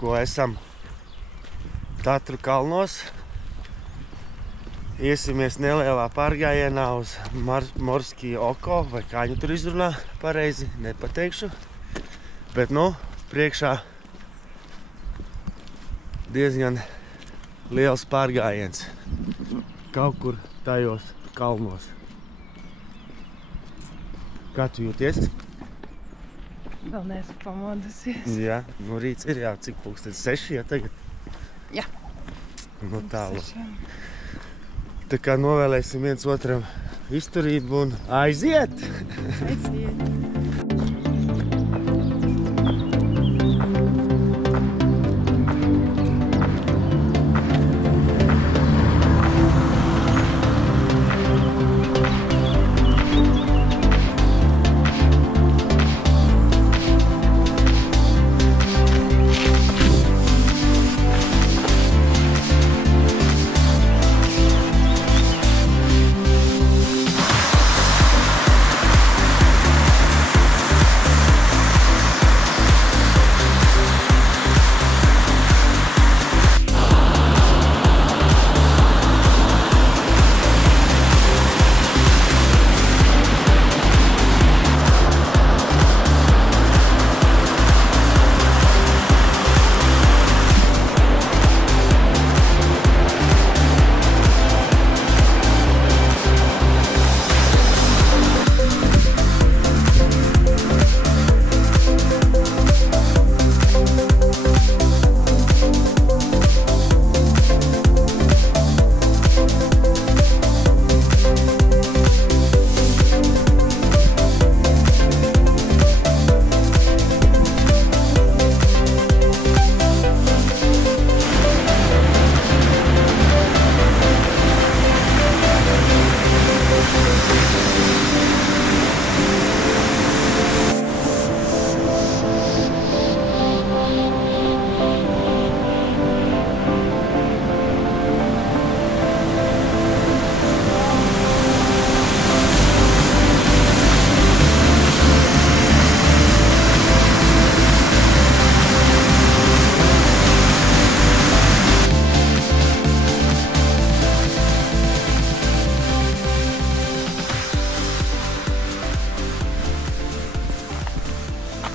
ko esam Tatru kalnos. Iesimies nelielā pārgājienā uz Morski Oko, vai kā viņu tur izrunā pareizi, nepateikšu. Bet, nu, priekšā diezgan liels pārgājiens kaut kur tajos kalnos. Kā tu jūties? Vēl neesmu pamodusies. Jā, nu rīts ir, jā, cik pulkstens 6, ja tagad? Jā. Nu tālu. Tā kā novēlēsim viens otram izturību un aiziet! Aiziet!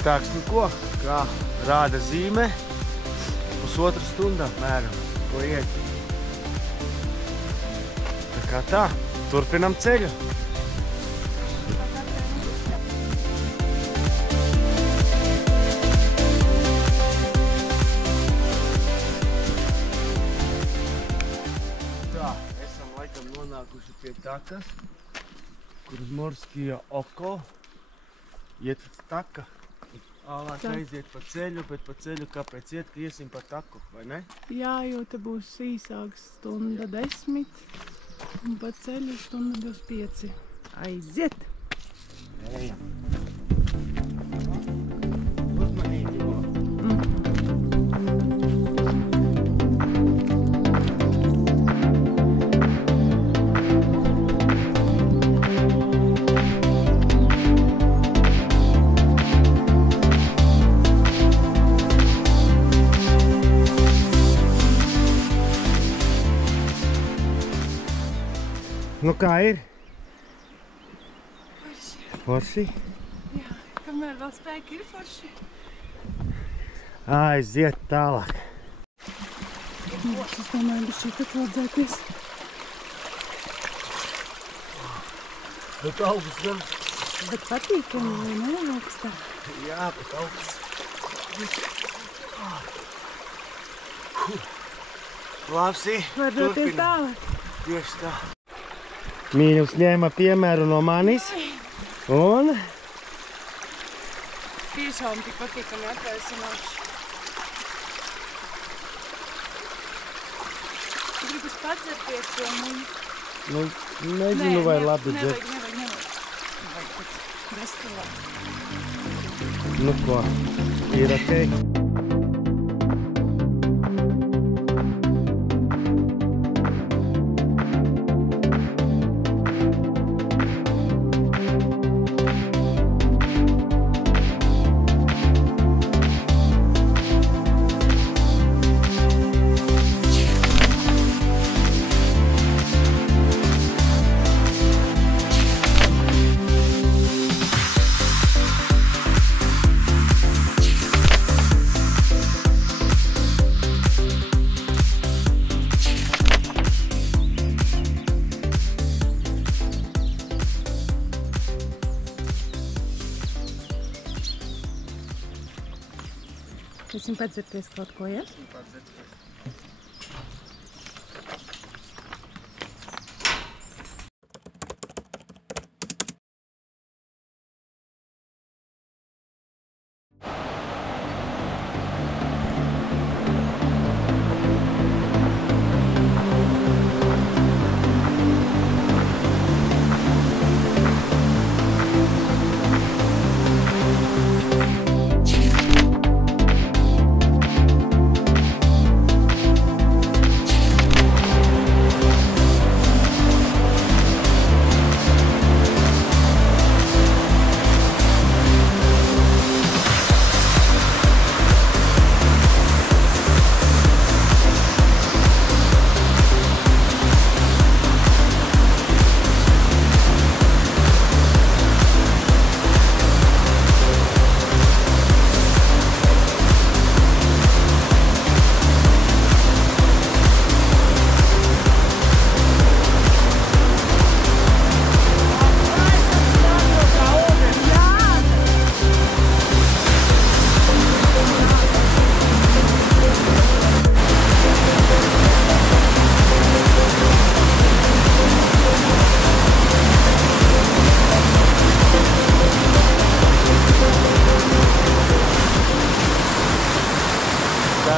Tāks, nu ko, kā rāda zīme, pusotru stundu apmēram, ko iet. Tā kā tā, turpinam ceļu. Tā, esam laikam nonākuši pie takas, kur uz Morskija Oko iet taka. Ālāk aiziet pa ceļu, bet pa ceļu kāpēc iet, ka iesim pa taku, vai ne? Jā, jo te būs īsāks stunda 10 un pa ceļu stunda 25. Aiziet! Ejam! Uzmanīgi, jo! Nu kā ir? Forši. Forši? Jā, kamēr vēl spēki ir forši. Aiziet tālāk. Es domāju, ka šeit atvadzēties. Bet augsts gan. Bet patīkami, vai ne, augstā? Jā, bet augsts. Lapsi, Var doties tālāk. Tieši tā. Mīļus ņēma piemēru no manis. Un? Tiešām tik patīkami atvēsināši. Tu gribas padzerties, jo man... Nu, nezinu, vai labi dzert. Nevajag. Vajag pēc destilā. Nu ko, ir okei. Iesim padzerties kaut ko, ja?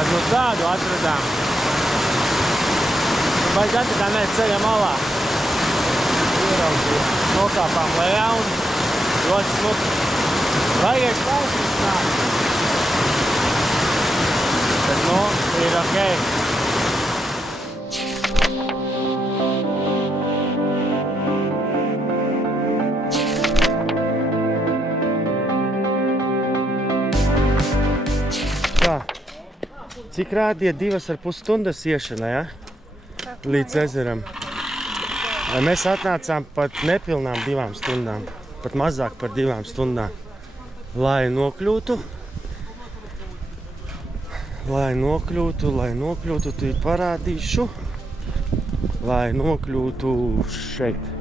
Nu tādu atradām. Vajag atradām ceļa malā. Ieraudzījām. Nokāpām lejā un ļoti smuki. Vajag pausīt nāk. Bet nu, ir okei. Cik rādīja 2,5 stundas iešana, ja? Līdz ezeram. Mēs atnācām pat nepilnām 2 stundām, pat mazāk par 2 stundām, lai nokļūtu, tu parādīšu, lai nokļūtu šeit.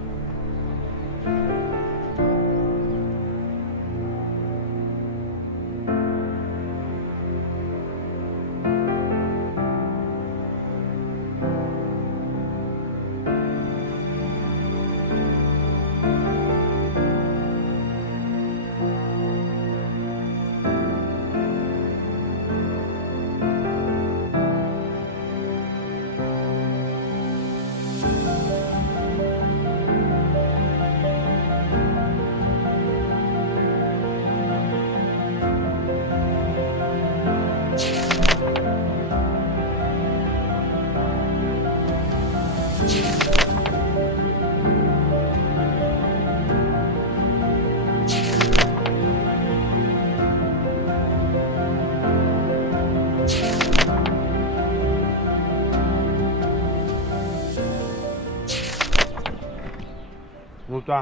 Nu tā.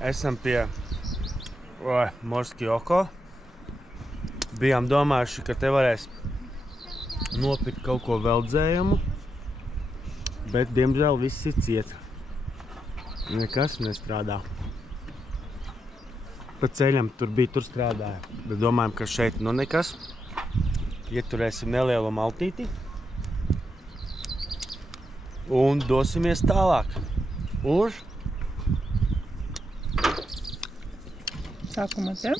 Esam pie Morski Oko. Bijām domājuši, ka te varēs nopirkt kaut ko veldzējumu, bet diemžēl viss ir ciet. Nekas nestrādā. Pa ceļam tur strādāja, bet domājam, ka šeit nu nekas. Ieturēsim nelielu maltīti un dosimies tālāk uz sākumā tev?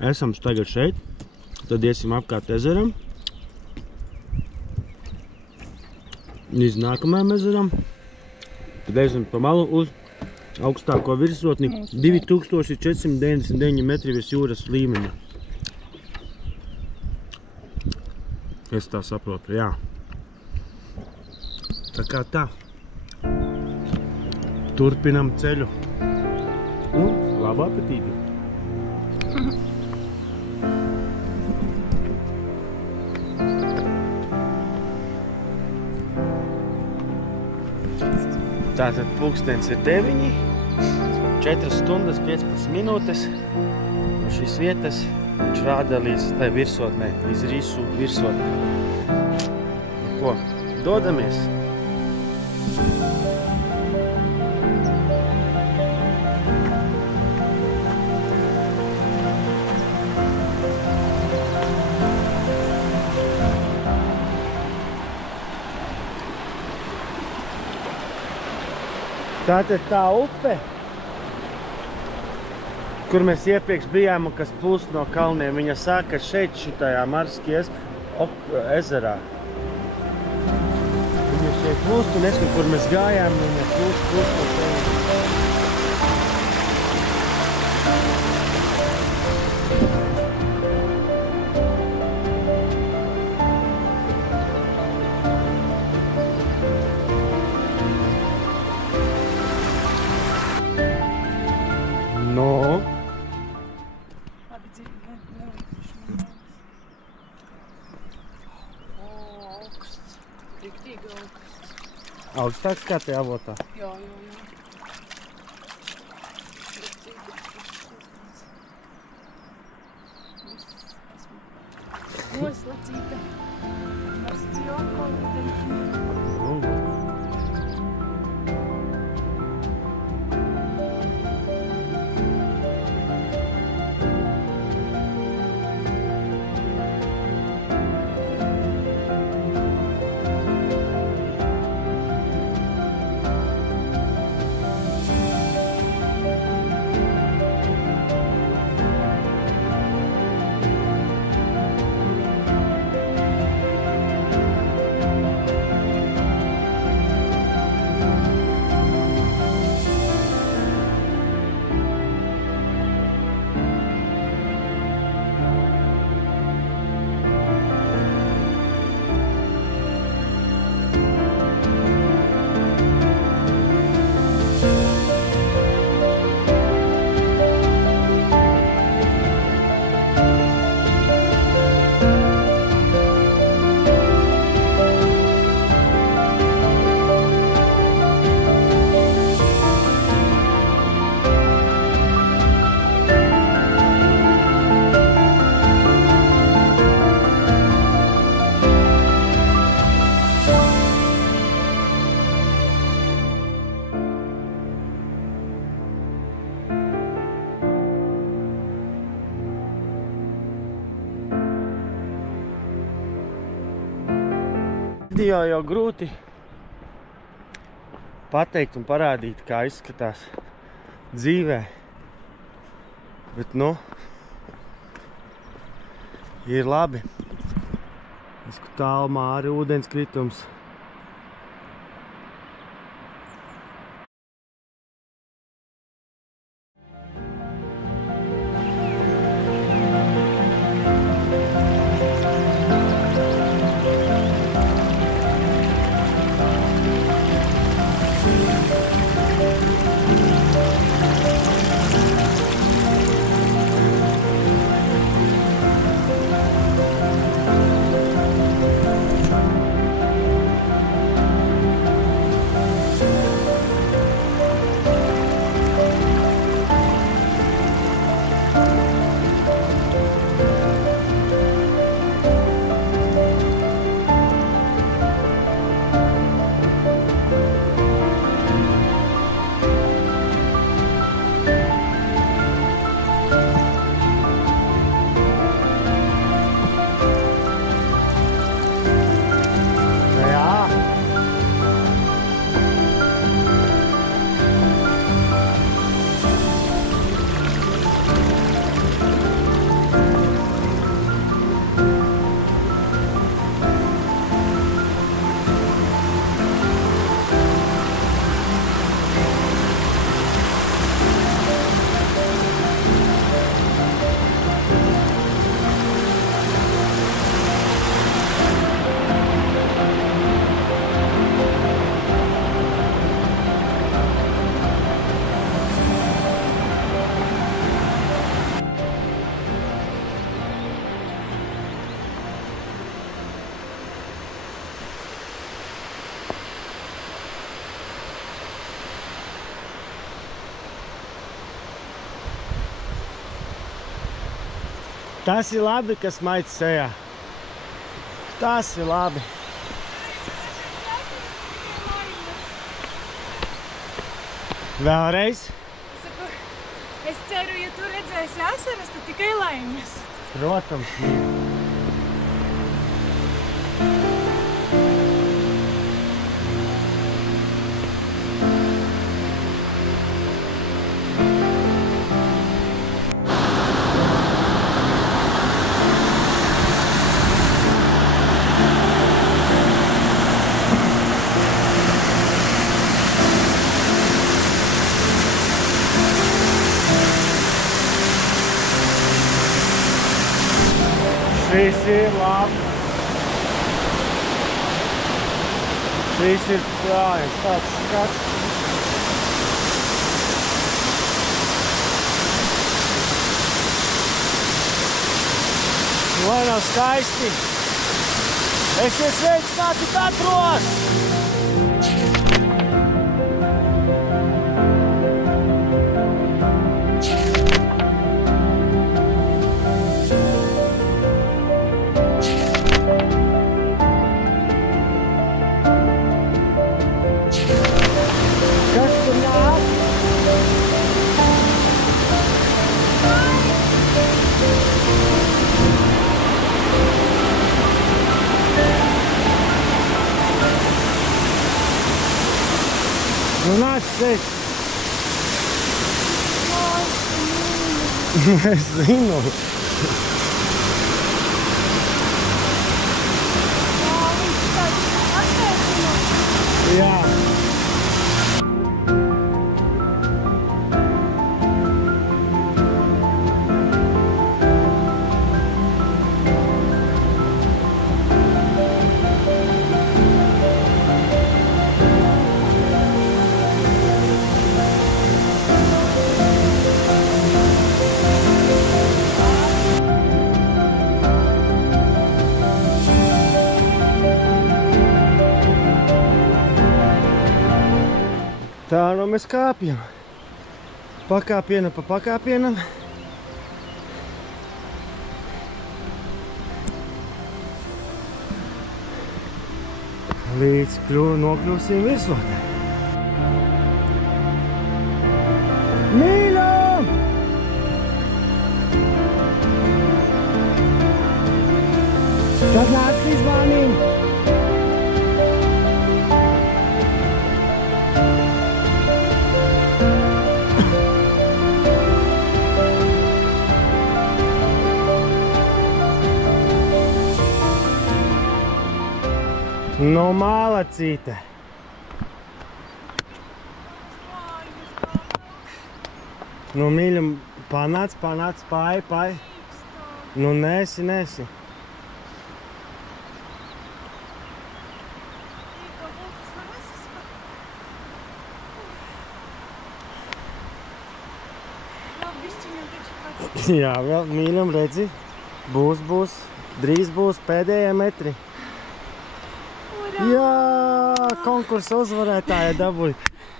Esam tagad šeit, tad iesim apkārt ezeram, līdz nākamajam ezeram, tad ejam pa malu uz augstāko virsotni 2499 metri virs jūras līmeņa. Es tā saprotu, jā. Tā kā tā. Turpinam ceļu. Un labu apetīti! Tātad pulkstens ir 9, 4 stundas 15 minūtes. No šīs vietas viņš rāda līdz tai virsotnē, līdz Risu virsotnē. Ko? Dodamies! Tātad tā upe, kur mēs iepriekš bijām un kas plūst no kalniem, viņa sāka šeit šitajā Marskies ezerā. Viņa šeit plūst un neskat, kur mēs gājām, viņa plūst no šeit. No. Labi, dzīvi, augsts. Riktīgi augsts. Augstāks kā tajā avotā? Jā. Noslacīta. Marskija oko ūdeņš. Video jau grūti pateikt un parādīt, kā izskatās dzīvē. Bet, nu, ir labi. Esku tālumā arī ūdenskritums. Tas ir labi, kas maic sejā. Tas ir labi. Vēlreiz? Es ceru, ja tu redzēsi asaras, tad tikai laimes. Protams. Šis ir labi. Šis ir tāds skats. Lai nav skaisti. Esiet sveicināti Tatros! Kas tur nāk? Nu nāc šeit. Es zinu. Jā. Tā nu mēs kāpjam. Pakāpienam pa pakāpienam. Līdz nokļūsim virsotnē. Mīļo! Tad nāc līdz manīm! Nu, mālacīte. Nu, mīļam, panāc, pai. Nu, nesi. Jā, vēl, mīļam, redzi, būs, drīz būs pēdējie metri. Jā, konkursa uzvarētāja dabūja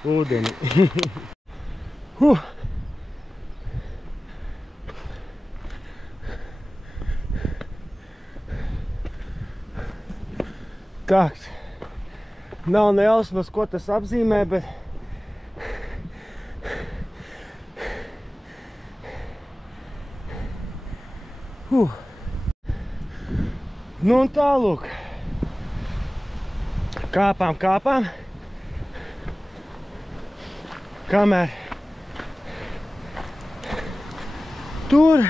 ūdeni. Tāks. Nav ne jausmas, ko tas apzīmē, bet Nu un tālūk. Kāpām. Kamēr tur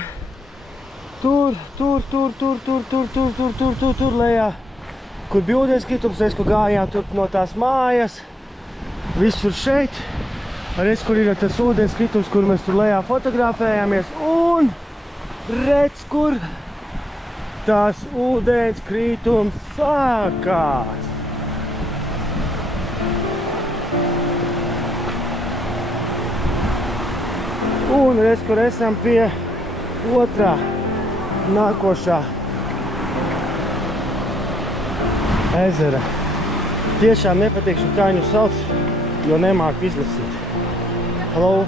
lejā, kur bija ūdenskritums, kur gājām tur no tās mājas, visur šeit, redz, kur ir tas ūdenskritums, kur mēs tur lejā fotografējāmies, un redz, kur tās ūdenskritums sākās. Un redz, kur esam pie otrā nākošā ezera. Tiešām nepateikšu, kā viņu sauc, jo nemāku izlasīt. Hello!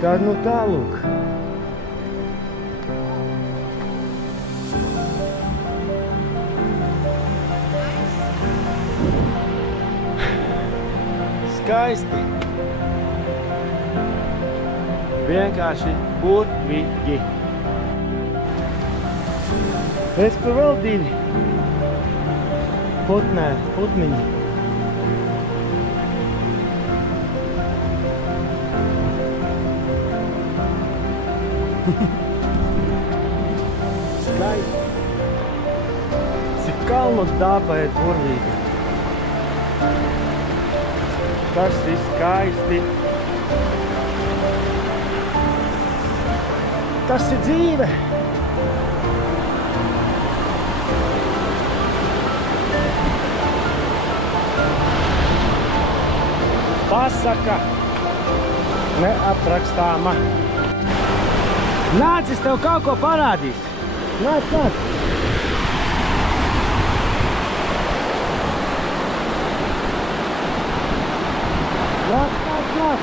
Tad nu tālūk. Skaisti! Vienkārši burvīgi. Es tur vēl divi putniņi. Skaisti. Cik kalnu daba ir burvīga. Tas ir skaisti. Tas ir dzīve. Pasaka neaprakstāma. Nāc, es tev kaut ko parādīšu. Nāc, nāc. Nāc, nāc, nāc.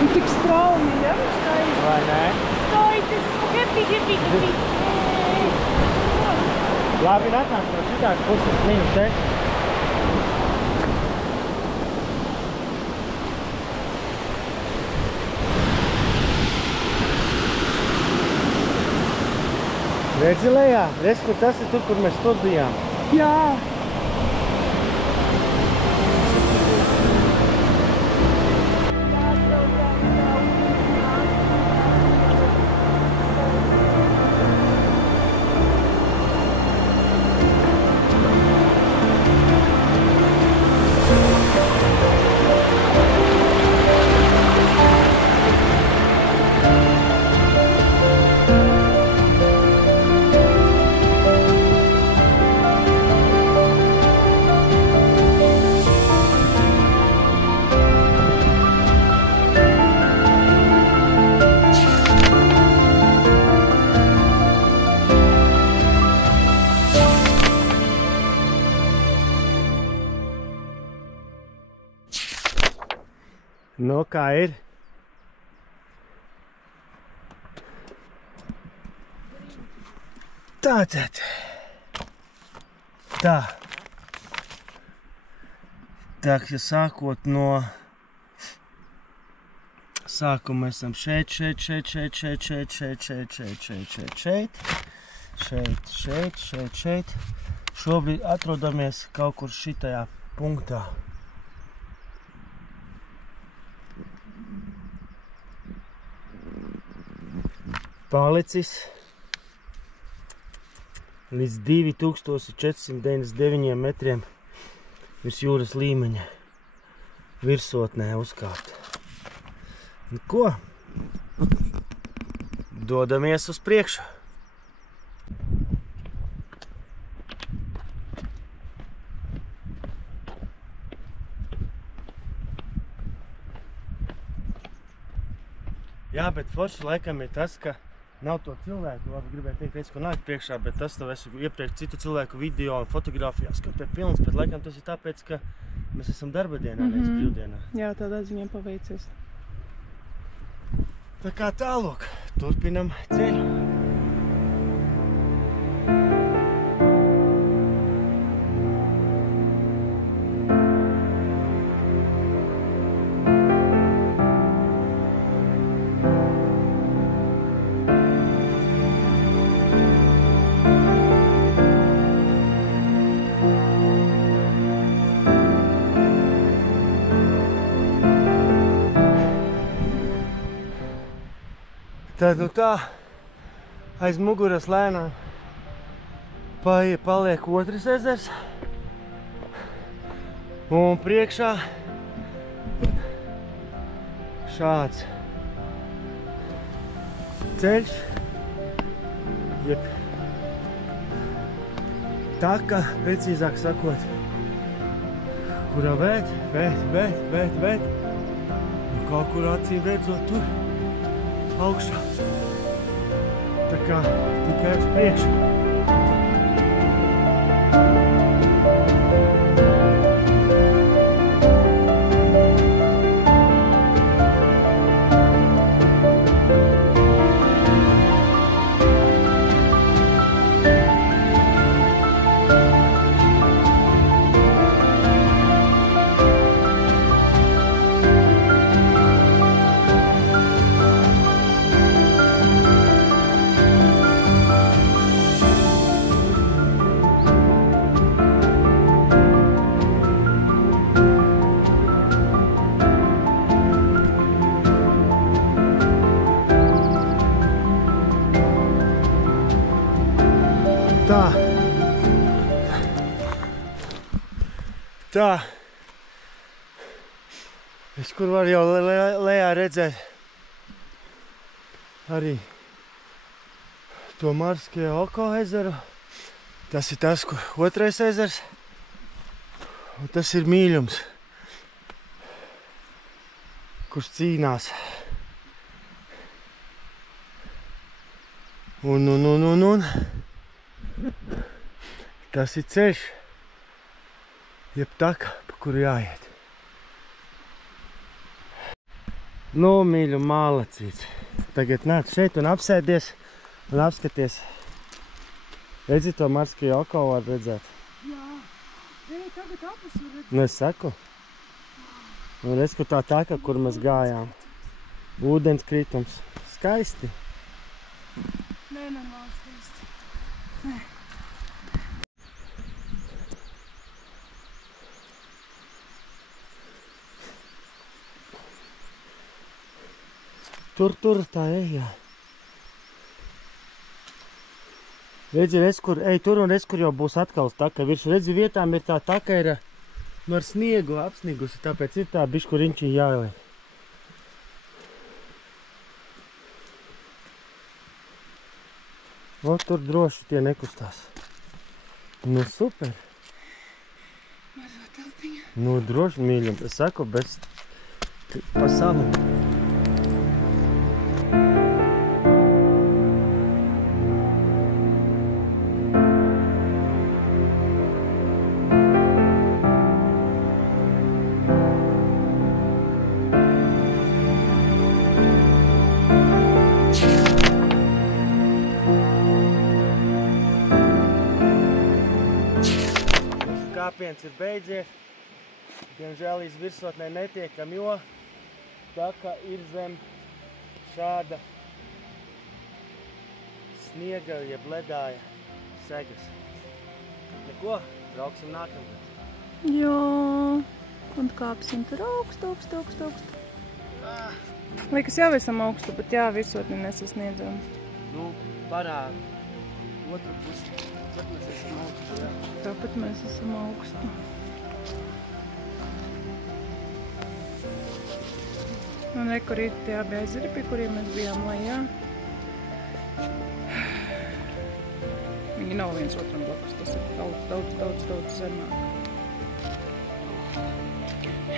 Ir tik strauji, ja? Vai nē? Stoj, tas ir happy. Labi, atnāc no šitās puses viņu te. Redzi lejā? Redz, kur tas ir tur, kur mēs tur bijām. Jā. Nu, kā ir? Tātad. Tā. Tā, ja sākot no sākuma mēs esam šeit. Šobrīd atrodamies kaut kur šitajā punktā. Palicis līdz 2499 metriem virs jūras līmeņa virsotnē uzkāpt. Nu ko? Dodamies uz priekšu. Jā, bet forši laikam ir tas, ka nav to cilvēku, labi gribēju teikt, ko nāk priekšā, bet tas tev esmu iepriekš citu cilvēku video un fotografijās, ka te pilns, bet laikam tas ir tāpēc, ka mēs esam darba dienā, nevis brīvdienā. Jā, tādā ziņā paveicies. Tā kā tālāk, turpinam ceļu. Tad nu tā, aiz muguras lēnām paliek otrs ezers un priekšā šāds ceļš, jeb taka, precīzāk sakot, kurā vēt, un kaut kur acīm redzot tur augšā. Tā kā tikai uz priekšu. Tā. Es kur var jau lejā redzēt arī to Marske Oko ezeru. Tas ir tas, kur otrais ezers. Un tas ir Mīļums, kurš cīnās. Un. Tas ir ceļš, jeb taka, pa kuru jāiet. Nu, mīļu mālacīts. Tagad nāc šeit un apsēdies un apskaties. Redzi to Marske Oko var redzēt? Jā. Tagad apus var redzēt. Nu, es saku. Un redz, kur tā taka, kur mēs gājām. Ūdens kritums. Skaisti. Nenormāli skaisti. Tur tā ejā. Redzi, kur, ej tur un redz, kur jau būs atkal taka virs. Redzi, vietām ir tā taka ir ar sniegu apsnigusi, tāpēc ir tā biškuriņķi jāieliek. O, tur droši tie nekustās. Nu, super. Mazo telpiņu. Nu, droši, Mīļum, es saku, bez pa savu. Kāpiens ir beidzies. Diemžēl līdz virsotnē netiekam, jo taka ir zem šāda sniega, jeb ledāja segas. Neko, brauksim nākamgad. Jā, un kāpsim tur augstu. Liekas, jau esam augstu, bet jā, virsotni nesasniedzam. Nu, parād otru pusi. Tad mēs esam augstu, jā. Tāpat mēs esam augstu. Un re, kur ir tie abi ezeri, pie kuriem mēs bijām lejā. Viņi nav viens otram blakus, tas ir daudz zemāk.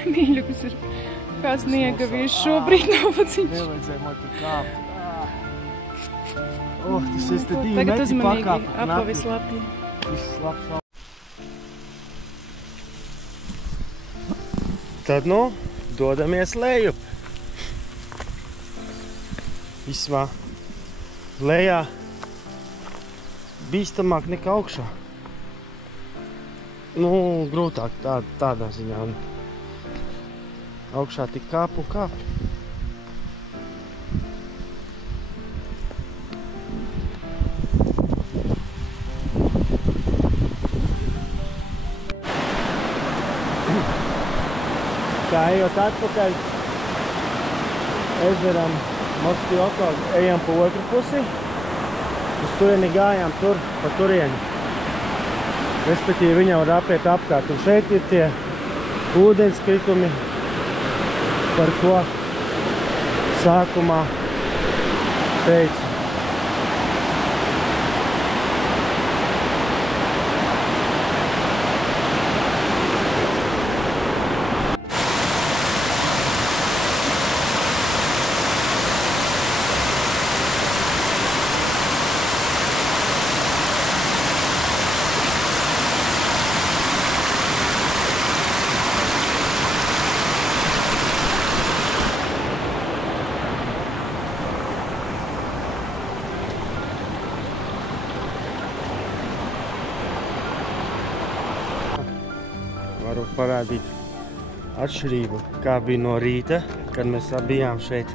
Mīļu, kas ir kā sniega virs šobrīd nav paciņš. Nevajadzēja man tur kāpt. Tas ir te 2 Tagad metri uzmanīgi pakāpa. apavis lapī. Viss labs. Tad, nu, dodamies lejup. Vismā lejā bīstamāk nekā augšā. Nu, grūtāk tādā ziņā. Augšā tik kāp un kāp. Tā ejot atpakaļ ezeram Marske Oko, ejam pa otru pusi. Uz turieni gājām tur, pa turieni. Respektīvi viņam var apiet apkārt. Un šeit ir tie ūdenskritumi, par ko sākumā teicu. Varu parādīt atšķirību, kā bija no rīta, kad mēs bijām šeit,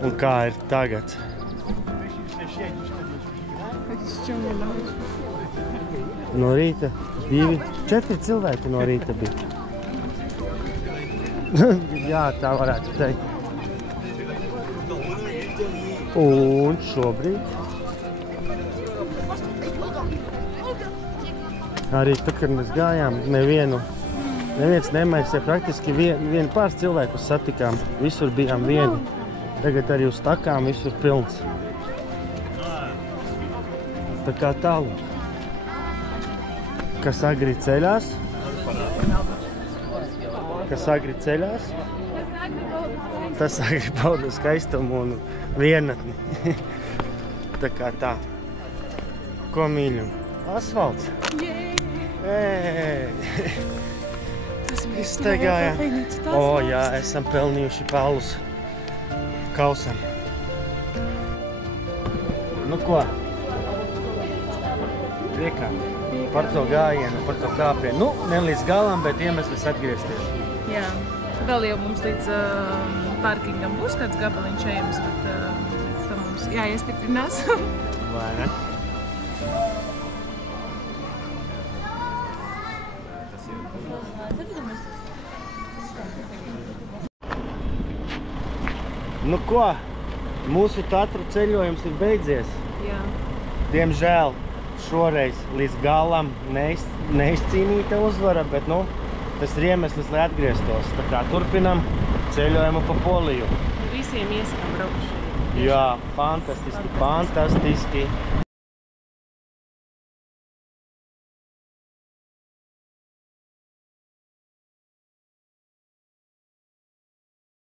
un kā ir tagad. No rīta 4 cilvēki no rīta bija. Jā, tā varētu teikt. Un šobrīd arī tad, kad mēs gājām, nevienu Neviens nemēs, ja praktiski vien pāris cilvēkus satikām. Visur bijām vieni. Tagad arī uz takām visur pilns. Tā kā tālu. Kas agri ceļās? Kas agri ceļās? Tas agri bauda skaistumu un vienatni. Tā kā tā. Ko mīļu? Asfalts. Izstaigājām. O, jā, esam pelnījuši pelnus kausam. Nu ko? Priekā. Par to gājienu, par to kāpienu. Nu, ne līdz galam, bet iemesls atgriezties. Jā, vēl jau mums līdz parkingam būs kāds gabaliņš ejams, bet līdz tam mums jāiestiprinās. Vai ne? Nu ko, mūsu Tatru ceļojums ir beidzies. Jā. Diemžēl šoreiz līdz galam neizcīnīta uzvara, bet nu, tas ir iemesls, lai atgrieztos. Tā kā turpinam ceļojumu pa Poliju. Visiem iesakām braukšanu. Jā, fantastiski, fantastiski.